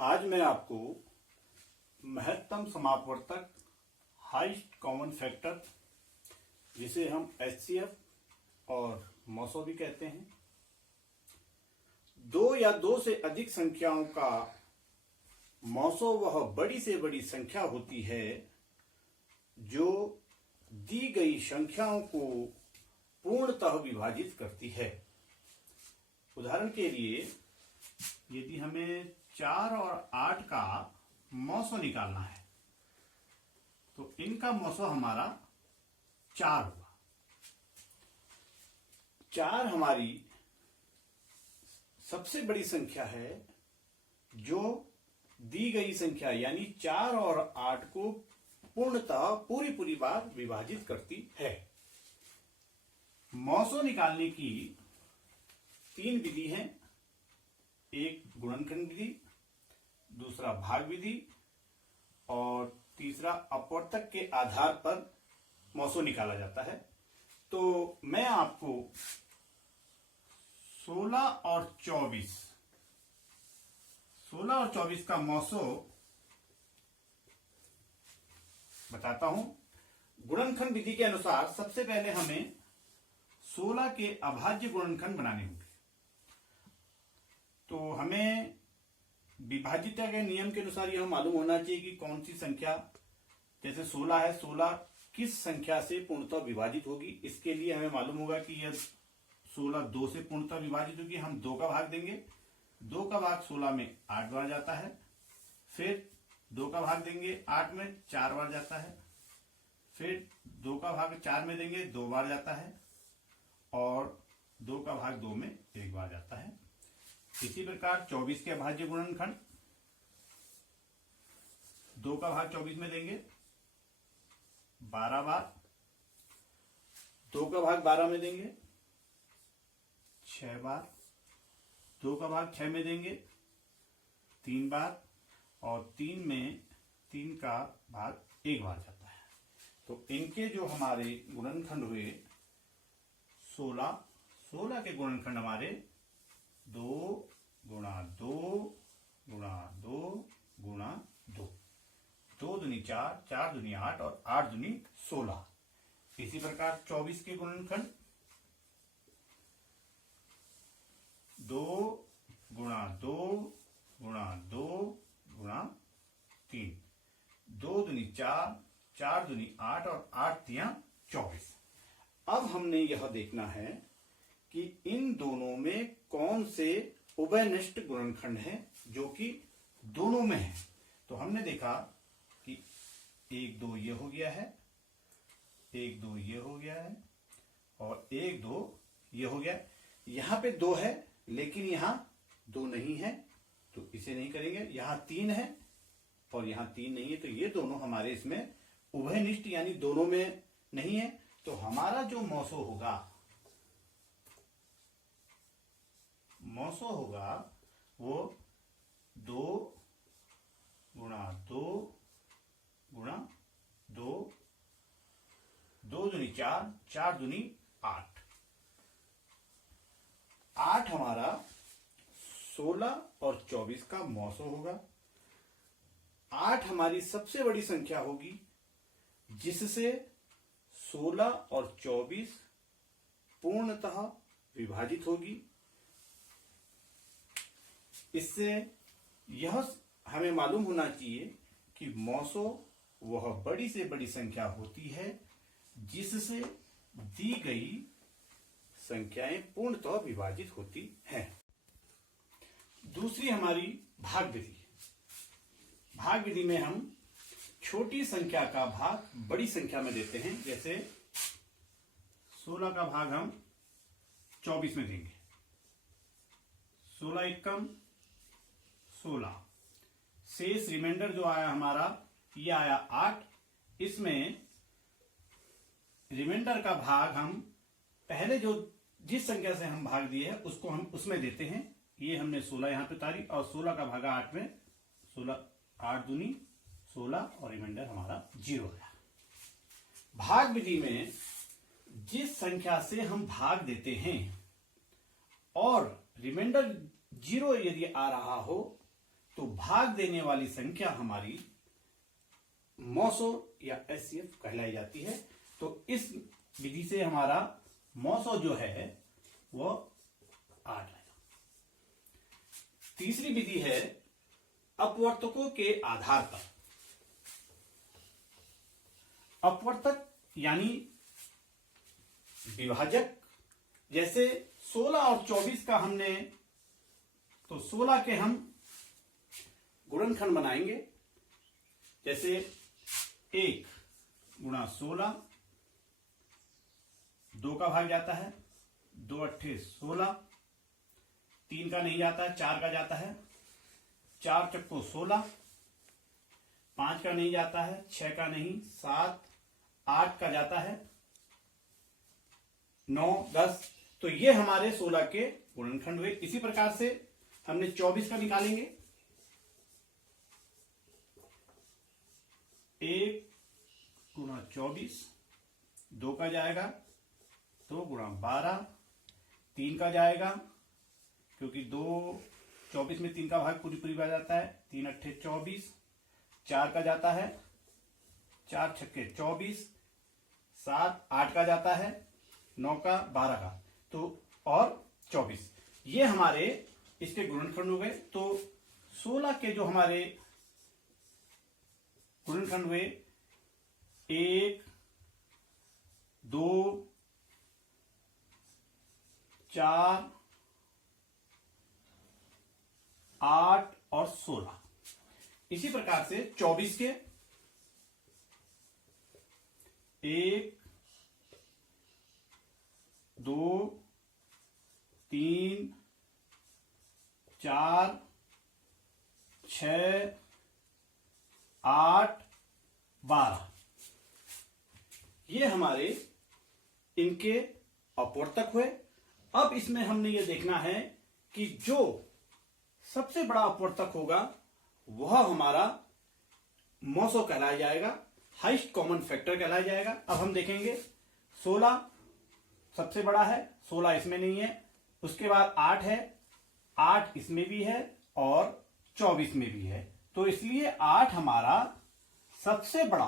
आज मैं आपको महत्तम समापवर्तक हाईएस्ट कॉमन फैक्टर जिसे हम HCF और मॉसो भी कहते हैं, दो या दो से अधिक संख्याओं का मॉसो वह बड़ी से बड़ी संख्या होती है जो दी गई संख्याओं को पूर्णतः विभाजित करती है। उदाहरण के लिए यदि हमें 4 और 8 का मॉसो निकालना है तो इनका मॉसो हमारा 4 होगा। 4 हमारी सबसे बड़ी संख्या है जो दी गई संख्या यानी 4 और 8 को पूर्णतः पूरी बार विभाजित करती है। मॉसो निकालने की 3 विधि हैं। एक गुणनखंड विधि, दूसरा भाग विधि और तीसरा अपवर्तक के आधार पर मॉसो निकाला जाता है। तो मैं आपको 16 और 24 का मॉसो बताता हूं। गुणनखंड विधि के अनुसार सबसे पहले हमें 16 के अभाज्य गुणनखंड बनाने होंगे। तो हमें विभाजिता के नियम के अनुसार यह मालूम होना चाहिए कि कौन सी संख्या, जैसे 16 है, 16 किस संख्या से पूर्णतः विभाजित होगी। इसके लिए हमें मालूम होगा कि यह 16 2 से पूर्णतः विभाजित होगी। हम 2 का भाग देंगे, 2 का भाग 16 में 8 बार जाता है। फिर 2 का भाग देंगे 8 में 4 बार जाता है। फिर 2 का भाग 4 में देंगे 2 बार जाता है और 2 का भाग 2 में 1 बार जाता है। इसी प्रकार 24 के अभाज्य गुणनखंड 2 का भाग 24 में देंगे 12 बार, 2 का भाग 12 में देंगे 6 बार, 2 का भाग 6 में देंगे 3 बार और 3 का भाग 1 बार जाता है। तो इनके जो हमारे गुणनखंड हुए 16 के गुणनखंड हमारे 2 गुणा 2 गुणा 2 गुणा 2, 2 दूनी 4, 4 दूनी 8 और 8 दूनी 16। इसी प्रकार 24 के गुणनखंड 2 गुणा 2 गुणा 2 गुणा 3, 2 दूनी 4, 4 दूनी 8 और 8 तियां 24। अब हमने यह देखना है कि इन दोनों में कौन से उभयनिष्ठ गुणनखंड है जो कि दोनों में है। तो हमने देखा कि 1 2 ये हो गया है, 1 2 ये हो गया है और 1 2 ये हो गया। यहां पे 2 है लेकिन यहां 2 नहीं है तो इसे नहीं करेंगे। यहां 3 है और यहां 3 नहीं है तो ये दोनों हमारे इसमें उभयनिष्ठ यानी दोनों में नहीं है। तो हमारा जो मॉसो होगा वो 2 गुणा 2 गुणा 2, 2 दूनी 4, 4 दूनी 8, 8 हमारा 16 और 24 का मॉसो होगा। 8 हमारी सबसे बड़ी संख्या होगी जिससे 16 और 24 पूर्णतः विभाजित होगी। इससे यह हमें मालूम होना चाहिए कि मॉसो वह बड़ी से बड़ी संख्या होती है जिससे दी गई संख्याएं पूर्णतः विभाजित होती हैं। दूसरी हमारी भाग विधि। भाग विधि में हम छोटी संख्या का भाग बड़ी संख्या में देते हैं। जैसे 16 का भाग हम 24 में देंगे, 16 एकम 16, शेष रिमाइंडर जो आया हमारा ये आया 8। इसमें रिमाइंडर का भाग हम पहले जिस संख्या से हम भाग दिए है उसको हम उसमें देते हैं। ये हमने 16 यहां पे तारी और 16 का भागा 8 में, 16 8 दूनी 16 और रिमाइंडर हमारा 0 आया। भाग विधि में जिस संख्या से हम भाग देते हैं और रिमाइंडर 0 यदि आ रहा हो तो भाग देने वाली संख्या हमारी मौसो या एचसीएफ कहलाई जाती है। तो इस विधि से हमारा मौसो जो है वो 8 आएगा। तीसरी विधि है अपवर्तकों के आधार पर। अपवर्तक यानी विभाजक, जैसे 16 और 24 का हमने, तो 16 के हम गुणनखंड बनाएंगे। जैसे 1 गुणा 16, 2 का भाग जाता है, 2 अट्ठे 16, 3 का नहीं जाता है, 4 का जाता है, 4 चक्को 16, 5 का नहीं जाता है, 6 का नहीं, 7, 8 का जाता है, 9, 10। तो ये हमारे 16 के गुणनखंड हुए। इसी प्रकार से हमने 24 का निकालेंगे। 1 गुणा 24, 2 का जाएगा, 2 गुणा 12, 3 का जाएगा, क्योंकि 24 में 3 का भाग पूरी बार जाता है, 3 अट्ठे 24, 4 का जाता है, 4 छक्के 24, 7, 8 का जाता है, 9 का, 12 का, तो और 24, ये हमारे इसके गुणनखंड हो गए। तो 16 के जो हमारे गुणनखंड हुए 1, 2, 4, 8 और 16। इसी प्रकार से 24 के 1, 2, 3, 4, 6, 8, 12, ये हमारे इनके अपवर्तक हुए। अब इसमें हमने ये देखना है कि जो सबसे बड़ा अपवर्तक होगा वह हमारा मौसो कहलाया जाएगा, हाईएस्ट कॉमन फैक्टर कहलाया जाएगा। अब हम देखेंगे 16 सबसे बड़ा है, 16 इसमें नहीं है। उसके बाद 8 है, 8 इसमें भी है और 24 में भी है। तो इसलिए 8 हमारा सबसे बड़ा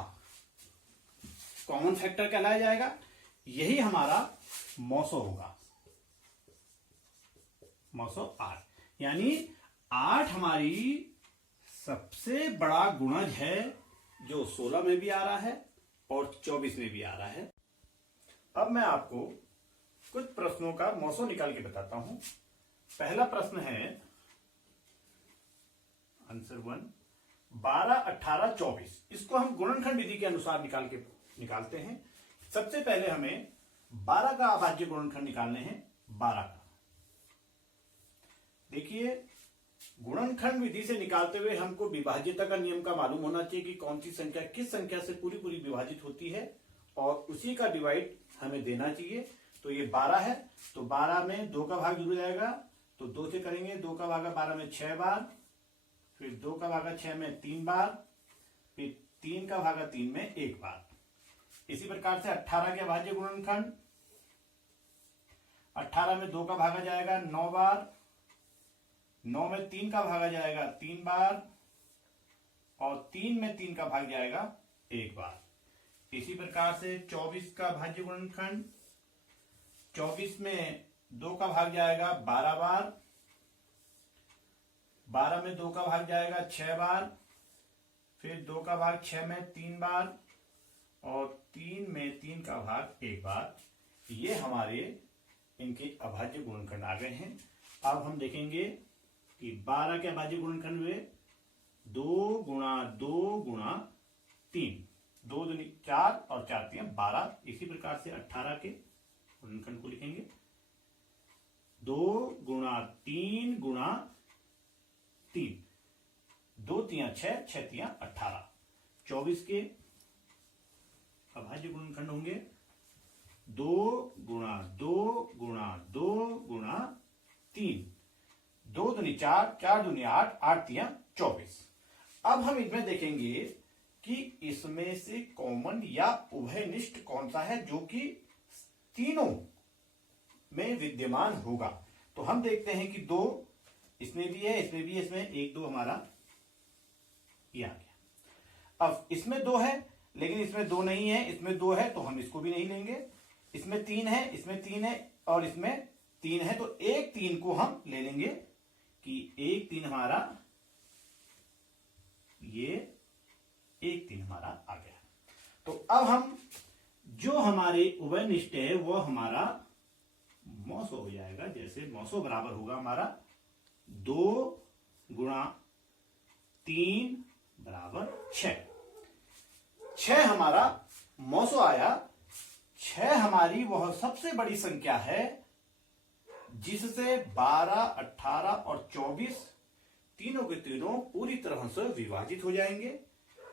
कॉमन फैक्टर कहलाया जाएगा। यही हमारा मौसो होगा, मौसो 8, यानी 8 हमारी सबसे बड़ा गुणज है, जो 16 में भी आ रहा है और 24 में भी आ रहा है। अब मैं आपको कुछ प्रश्नों का मौसो निकाल के बताता हूं। पहला प्रश्न है आंसर 1, 12, 18, 24। इसको हम गुणनखंड विधि के अनुसार निकालते हैं। सबसे पहले हमें 12 का अभाज्य गुणनखंड निकालने हैं। 12 का देखिए, गुणनखंड विधि से निकालते हुए हमको विभाज्यता का नियम का मालूम होना चाहिए कि कौन सी संख्या किस संख्या से पूरी विभाजित होती है, और उसी का डिवाइड हमें देना चाहिए। तो ये 12 है, तो 12 में 2 का भाग जुड़ जाएगा, तो 2 से करेंगे। 2 का भागा 12 में 6 बार, फिर 2 का भागा 6 में 3 बार, फिर 3 का भागा 3 में 1 बार। इसी प्रकार से 18 के अभाज्य गुणनखंड, 18 में 2 का भागा जाएगा 9 बार, 9 में 3 का भागा जाएगा 3 बार, और 3 में 3 का भाग जाएगा 1 बार। इसी प्रकार से 24 का भाज्य गुणनखंड, 24 में 2 का भाग जाएगा 12 बार, 12 में 2 का भाग जाएगा 6 बार, फिर 2 का भाग 6 में 3 बार, और 3 में 3 का भाग 1 बार। ये हमारे इनके अभाज्य गुणनखंड आ गए हैं। अब हम देखेंगे कि 12 के अभाज्य गुणनखंड हुए 2 गुणा 2 गुणा 3, 2 दूनी 4 और 4 3 12। इसी प्रकार से 18 के गुणनखंड को लिखेंगे 2 गुणा 3 गुणा 3, 2 3 6, 6 3 18। 24 के अभाज्य गुणनखंड होंगे 2 गुणा 2 गुणा 2 गुणा 3, 2 दूनी 4, 4 दूनी 8, 8 3 24। अब हम इसमें देखेंगे कि इसमें से कॉमन या उभयनिष्ठ कौन सा है जो कि तीनों में विद्यमान होगा। तो हम देखते हैं कि 2 इसमें भी है, इसमें भी है, इसमें 1 2 हमारा ये आ गया। अब इसमें 2 है, लेकिन इसमें 2 नहीं है, इसमें 2 है, तो हम इसको भी नहीं लेंगे। इसमें 3 है, इसमें 3 है और इसमें 3 है, तो 1 3 को हम ले लेंगे कि 1 3 हमारा, ये 1 3 हमारा आ गया। तो अब हम जो हमारे उभयनिष्ठ है वो हमारा मौसो हो जाएगा। जैसे मौसो बराबर होगा हमारा 2 गुणा 3 बराबर 6। 6 हमारा मौसो आया। 6 हमारी वह सबसे बड़ी संख्या है जिससे 12, 18 और 24 तीनों के तीनों पूरी तरह से विभाजित हो जाएंगे।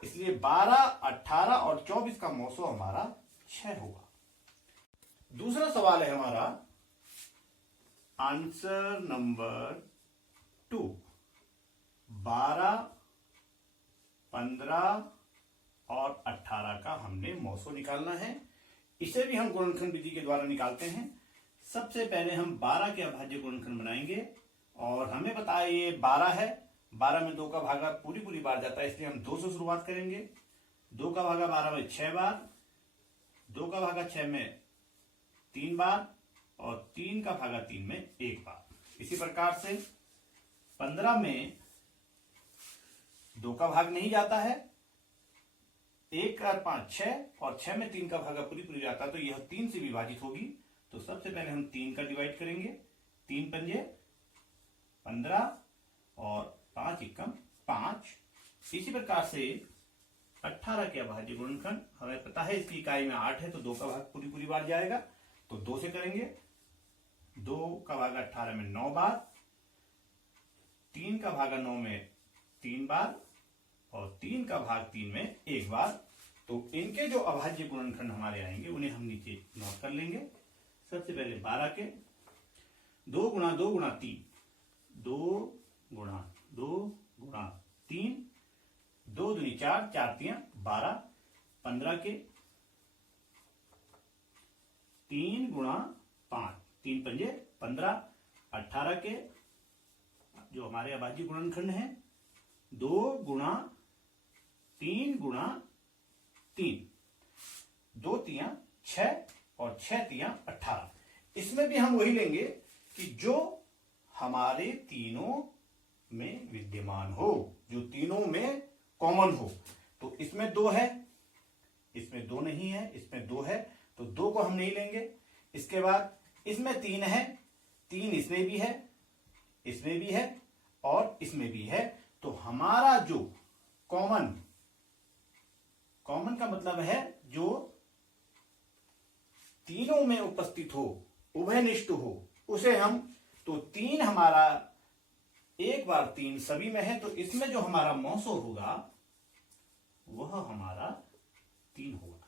इसलिए 12, 18 और 24 का मौसो हमारा 6 होगा। दूसरा सवाल है हमारा आंसर नंबर 2। 12, 15 और 18 का हमने मौसो निकालना है। इसे भी हम गुणनखंड विधि के द्वारा निकालते हैं। सबसे पहले हम 12 के अभाज्य गुणनखंड बनाएंगे और हमें पता है ये 12 है। 12 में 2 का भागा पूरी बार जाता है, इसलिए हम 2 से शुरुआत करेंगे। 2 का भागा 12 में 6 बार, 2 का भागा 6 में 3 बार और 3 का भागा 3 में 1 बार। इसी प्रकार से 15 में 2 का भाग नहीं जाता है, 1 और 5 6 और 6 में 3 का भागा पूरी जाता है, तो यह 3 से विभाजित होगी। तो सबसे पहले हम 3 का डिवाइड करेंगे। 3 पंजे 15 और 5 एकम 5। इसी प्रकार से 18 के अभाज्य गुणनखंड हमें पता है इसकी इकाई में 8 है, तो 2 का भाग पूरी बार जाएगा, तो 2 से करेंगे। 2 का भागा 18 में 9 बार, 3 का भागा 9 में 3 बार और 3 का भाग 3 में 1 बार। तो इनके जो अभाज्य गुणनखंड हमारे आएंगे उन्हें हम नीचे नोट कर लेंगे। सबसे पहले 12 के 2 गुणा 2 गुणा 3, 2 गुणा 2 गुणा 3, 2 दूनी 4, 4 3 12। 15 के 3 गुणा 5, 3 पंजे 15। 18 के जो हमारे अभाज्य गुणनखंड है 2 गुणा 3 गुणा 3, 2 3 6 और 6 3 18। इसमें भी हम वही लेंगे कि जो हमारे तीनों में विद्यमान हो, जो तीनों में कॉमन हो। तो इसमें 2 है, इसमें 2 नहीं है, इसमें 2 है, तो 2 को हम नहीं लेंगे। इसके बाद इसमें 3 है, 3 इसमें भी है, इसमें भी है और इसमें भी है। तो हमारा जो कॉमन का मतलब है जो तीनों में उपस्थित हो, उभयनिष्ठ हो, उसे हम, तो 3 हमारा 1 बार 3 सभी में है, तो इसमें जो हमारा मौसो होगा वह हमारा 3 होगा।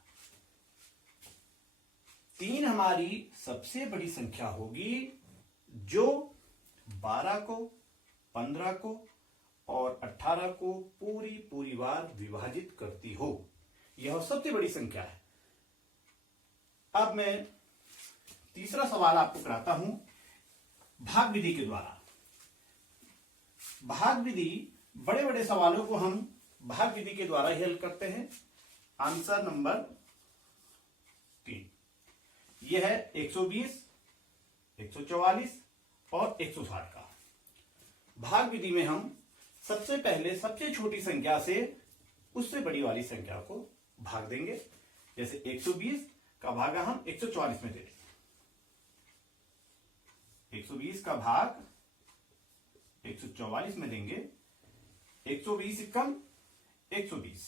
3 हमारी सबसे बड़ी संख्या होगी जो 12 को, 15 को और 18 को पूरी बार विभाजित करती हो। यह सबसे बड़ी संख्या है। अब मैं तीसरा सवाल आपको कराता हूं भाग विधि के द्वारा। भाग विधि, बड़े सवालों को हम भाग विधि के द्वारा ही हल करते हैं। आंसर नंबर 3 यह है 120, 144 और 160 का। भाग विधि में हम सबसे पहले सबसे छोटी संख्या से उससे बड़ी वाली संख्या को भाग देंगे। जैसे 120 का भागा हम 144 में दे देंगे। 120 का भाग 144 में देंगे। 120 कम 120,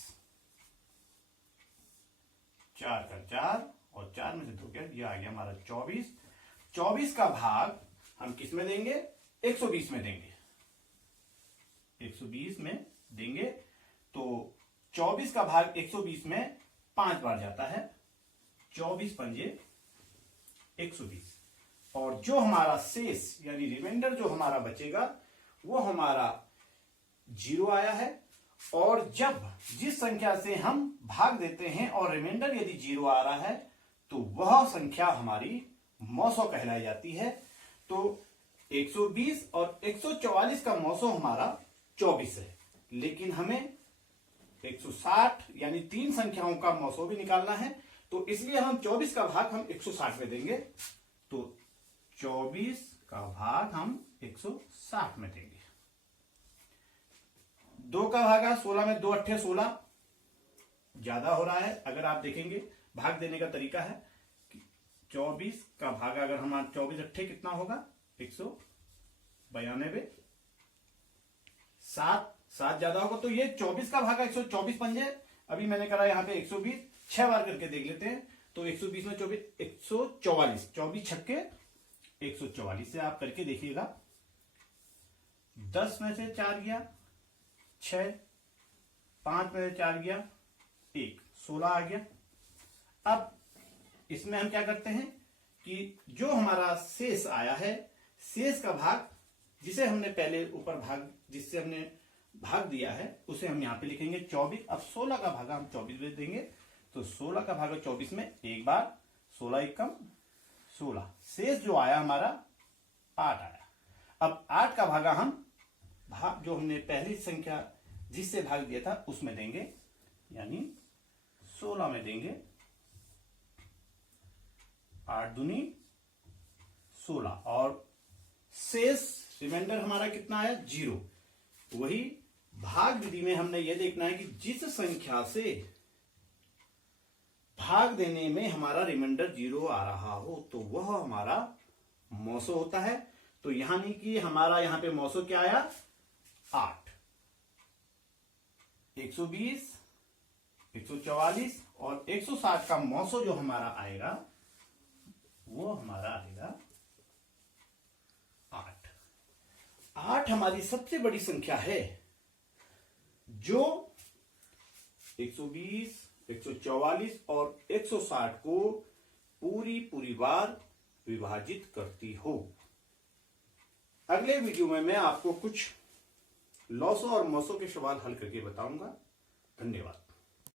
4 का 4 और 4 में से 2 गया, यह आ गया हमारा 24। 24 का भाग हम किस में देंगे? 120 में देंगे। 120 में देंगे तो 24 का भाग 120 में 5 बार जाता है। 24 पंजे 120 और जो हमारा शेष यानी रिमाइंडर जो हमारा बचेगा वो हमारा 0 आया है। और जब जिस संख्या से हम भाग देते हैं और रिमाइंडर यदि 0 आ रहा है तो वह संख्या हमारी मौसो कहलाई जाती है। तो 120 और 144 का मौसो हमारा 24 है, लेकिन हमें 160 यानी 3 संख्याओं का मौसो भी निकालना है, तो इसलिए हम 24 का भाग हम 160 में देंगे। तो 24 का भाग हम 160 में देंगे। 2 का भागा 16 में 2 अट्ठे 16 ज्यादा हो रहा है। अगर आप देखेंगे भाग देने का तरीका है कि 24 का भाग अगर हमारा 24 अट्ठे कितना होगा 192, 7 ज्यादा होगा, तो ये 24 का भागा 124 पंजे, अभी मैंने करा यहाँ पे 120, 6 बार करके देख लेते हैं। तो 120 में 24 144, 24 छक्के 144 से आप करके देखिएगा। 10 में से 4 गया 6, 5 में से 4 गया 1, 16 आ गया। अब इसमें हम क्या करते हैं कि जो हमारा शेष आया है, शेष का भाग जिसे हमने पहले ऊपर भाग जिससे हमने भाग दिया है उसे हम यहां पे लिखेंगे 24। अब 16 का भागा हम 24 में देंगे, तो 16 का भागा 24 में एक बार 16 एकम 16, शेष जो आया हमारा 8 आया। अब 8 का भागा हम भाग जो हमने पहली संख्या जिससे भाग दिया था उसमें देंगे, यानी 16 में देंगे। 8 दूनी 16 और शेष रिमाइंडर हमारा कितना आया 0। वही भाग विधि में हमने यह देखना है कि जिस संख्या से भाग देने में हमारा रिमाइंडर 0 आ रहा हो तो वह हमारा मौसो होता है। तो यहां नहीं कि हमारा यहां पे मौसो क्या आया 8, 120, 144 और 160 का मौसो जो हमारा आएगा वो हमारा आएगा 8। 8 हमारी सबसे बड़ी संख्या है जो 120, 144 और 160 को पूरी बार विभाजित करती हो। अगले वीडियो में मैं आपको कुछ लॉसो और मौसो के सवाल हल करके बताऊंगा। धन्यवाद।